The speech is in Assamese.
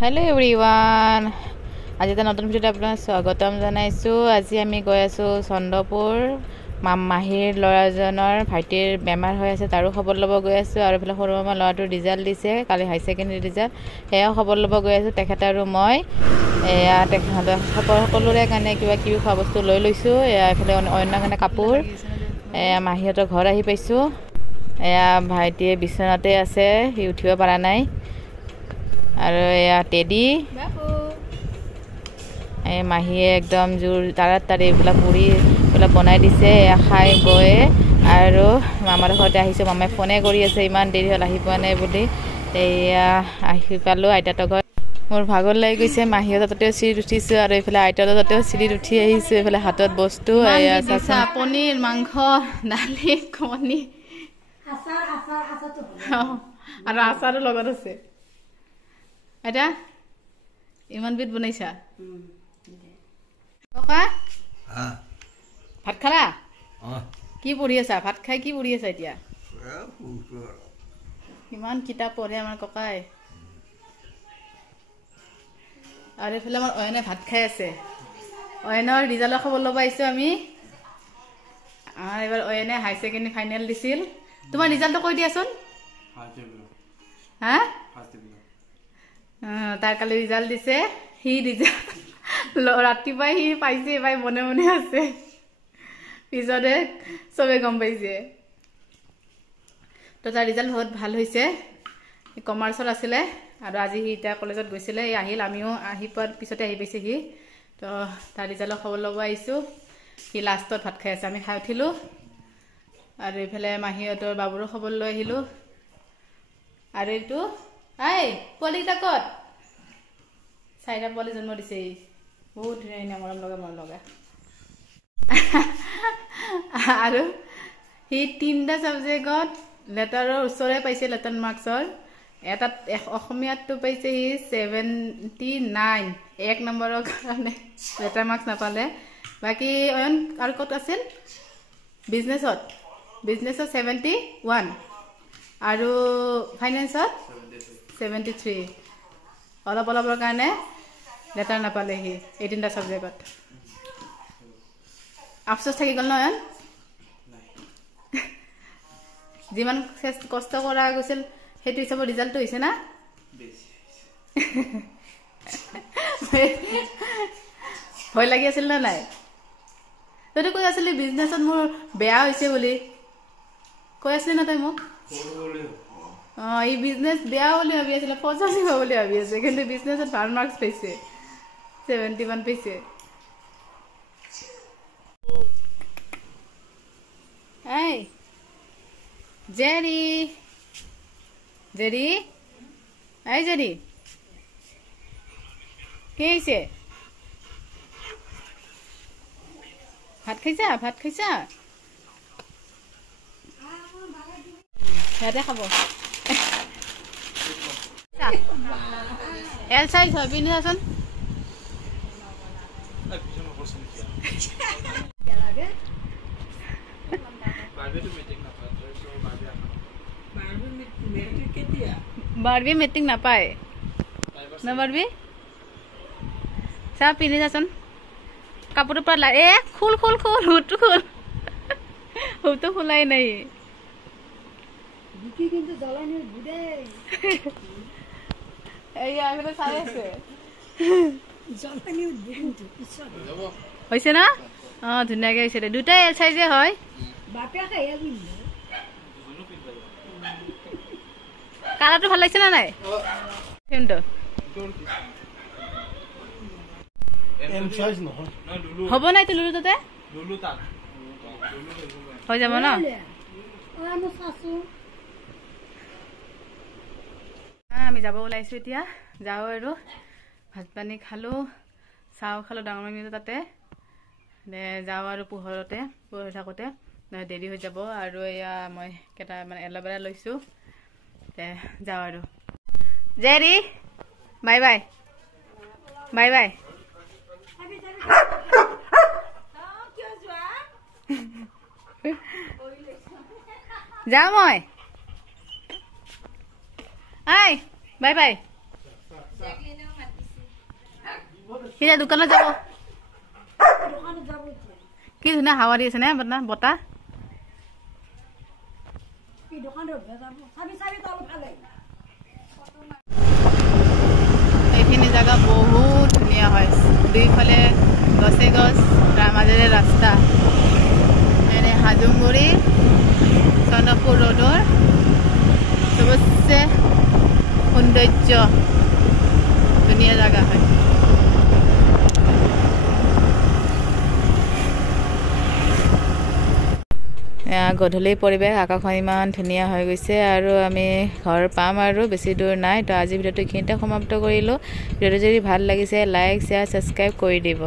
হেল্ল' এভৰিৱান, আজি এটা নতুন ভিডিঅ'ত আপোনাক স্বাগতম জনাইছোঁ। আজি আমি গৈ আছোঁ চন্দ্ৰপুৰ। মাহীৰ ল'ৰাজনৰ ভাইটিৰ বেমাৰ হৈ আছে, তাৰো খবৰ ল'ব গৈ আছোঁ। আৰু এইফালে সৰু মামাৰ ল'ৰাটোৰ ৰিজাল্ট দিছে, কালি হাই ছেকেণ্ডেৰী ৰিজাল্ট, সেয়াও খবৰ ল'ব গৈ আছোঁ। তেখেত আৰু মই সকলোৰে কাৰণে কিবা কিবি খোৱা বস্তু লৈ লৈছোঁ। এইফালে অন্যৰ কাৰণে কাপোৰ। মাহীহঁতৰ ঘৰ আহি পাইছোঁ। ভাইটিয়ে বিচনাতে আছে, সি উঠিব পৰা নাই। আৰু এয়া টেডি, মাহীয়ে একদম জোৰ তাড়াতাড়ি এইবিলাক পুৰি এইবিলাক বনাই দিছে। এয়া খাই বৈ আৰু মামাৰ ঘৰতে আহিছোঁ। মামাই ফোনে কৰি আছে, ইমান দেৰি হ'ল আহি পোৱা নাই বুলি। এয়া আহি পালোঁ আইতাহঁতৰ ঘৰত। মোৰ ভাগৰ লাগি গৈছে। মাহীহঁতৰ তাতেও চিৰিত উঠিছোঁ আৰু এইফালে আইতাহঁতৰ তাতেও চিৰিত উঠি আহিছোঁ। এইফালে হাতত বস্তু পনীৰ, মাংস, দালি, কণী আৰু আচাৰো লগত আছে। আইতা ইমান বিধ বনাইছা? ককা ভাত খালা? কি পঢ়ি আছা? ভাত খাই কি পঢ়ি আছা এতিয়া? ইমান কিতাপ পঢ়ে আমাৰ ককাই। আৰু এইফালে আমাৰ অয়নে ভাত খাই আছে। অয়নৰ ৰিজাল্টৰ খবৰ ল'ব আহিছোঁ আমি। আমাৰ এইবাৰ অয়নে হাই ছেকেণ্ডেৰী ফাইনেল দিছিল। তোমাৰ ৰিজাল্টটো কৈ দিয়াচোন। হা? তাৰ কালি ৰিজাল্ট দিছে। সি ৰাতিপুৱাই সি পাইছে, পাই মনে মনে আছে। পিছতে চবে গম পাইছে। তো তাৰ ৰিজাল্ট বহুত ভাল হৈছে। কমাৰ্চত আছিলে আৰু আজি সি এতিয়া কলেজত গৈছিলে। আহিল, আমিও আহি পোৱাৰ পিছতে আহি পাইছে সি। তো তাৰ ৰিজাল্টৰ খবৰ ল'ব আহিছোঁ। সি লাষ্টত ভাত খাই আছে, আমি খাই উঠিলোঁ। আৰু এইফালে মাহীহঁতৰ বাবুৰো খবৰ লৈ আহিলোঁ। আৰু এইটো পোৱালিকেইটা ক'ত? 4টা পোৱালি জন্ম দিছে। বহুত ধুনীয়া মৰম লগা। আৰু সি 3টা ছাবজেক্টত লেটাৰৰ ওচৰে পাইছে, লেটাৰ মাৰ্কছৰ। এটাত অসমীয়াতটো পাইছে সি 79, 1 নম্বৰৰ কাৰণে লেটাৰ মাৰ্কছ নাপালে। বাকী অয়ন আৰু ক'ত আছিল? বিজনেছত 71 আৰু ফাইনেন্সত 73। অলপৰ কাৰণে লেটাৰ নাপালে সি এই 3টা ছাবজেক্টত। আফচোচ থাকি গ'ল ন অয়ন? যিমান কষ্ট কৰা গৈছিল সেইটো হিচাপত ৰিজাল্টটো হৈছে না? ভয় লাগি আছিল নে নাই? তইতো কৈ আছিলি বিজনেছত মোৰ বেয়া হৈছে বুলি, কৈ আছিলি না তই মোক? এই বিজনেছ বেয়া বুলি ভাবি আছিলে, পজিটিভ বুলি ভাবি আছে, কিন্তু বিজনেছত ভাল মাৰ্কছ পাইছে, 71 পাইছে। জেৰি কি হৈছে? ভাত খাইছা? সিহঁতে খাব। এল চাইজ হয়, পিন্ধাচোন। বাৰ্বি মেট্ৰিক নাপায় ন? বাৰ্বি চা, পিন্ধি যাচোন কাপোৰটোৰ পৰা। খুল হুবটো খোলাই নাই। চাই আছে হৈছে ন? ধুনীয়াকে হৈছে দে। দুটাই এল চাইজে হয়। কালাৰটো ভাল লাগিছে না নাই? হ'ব নাই তো লুলু তাতে হৈ যাব ন? আমি যাব ওলাইছো এতিয়া। যাওঁ আৰু ভাত পানী খালোঁ, চাহ খালোঁ ডাঙৰ মামীহঁতৰ তাতে। যাওঁ আৰু পোহৰতে থাকোঁতে দেৰি হৈ যাব। আৰু এয়া মই কেইটামান এল'ভেৰা লৈছোঁ। যাওঁ আৰু জেৰি বাই বাই। যাওঁ মই। Bye bye. এতিয়া দোকানত যাব কি ধুনীয়া হাৱা দি আছে নে বতাহ এইখিনি জেগা বহুত ধুনীয়া হয় দুইফালে গছে গছ তাৰ মাজেৰে ৰাস্তা এনে হাজুংগুৰি চন্দ্ৰপুৰ ৰোডৰ চবতছে সৌন্দৰ্য ধুনীয়া জেগা হয় গধূলি পৰিৱেশ আকাশখন ইমান ধুনীয়া হৈ গৈছে আৰু আমি ঘৰ পাম আৰু বেছি দূৰ নাই তো আজি ভিডিঅ'টো এইখিনিতে সমাপ্ত কৰিলোঁ ভিডিঅ'টো যদি ভাল লাগিছে লাইক শ্বেয়াৰ ছাবস্ক্ৰাইব কৰি দিব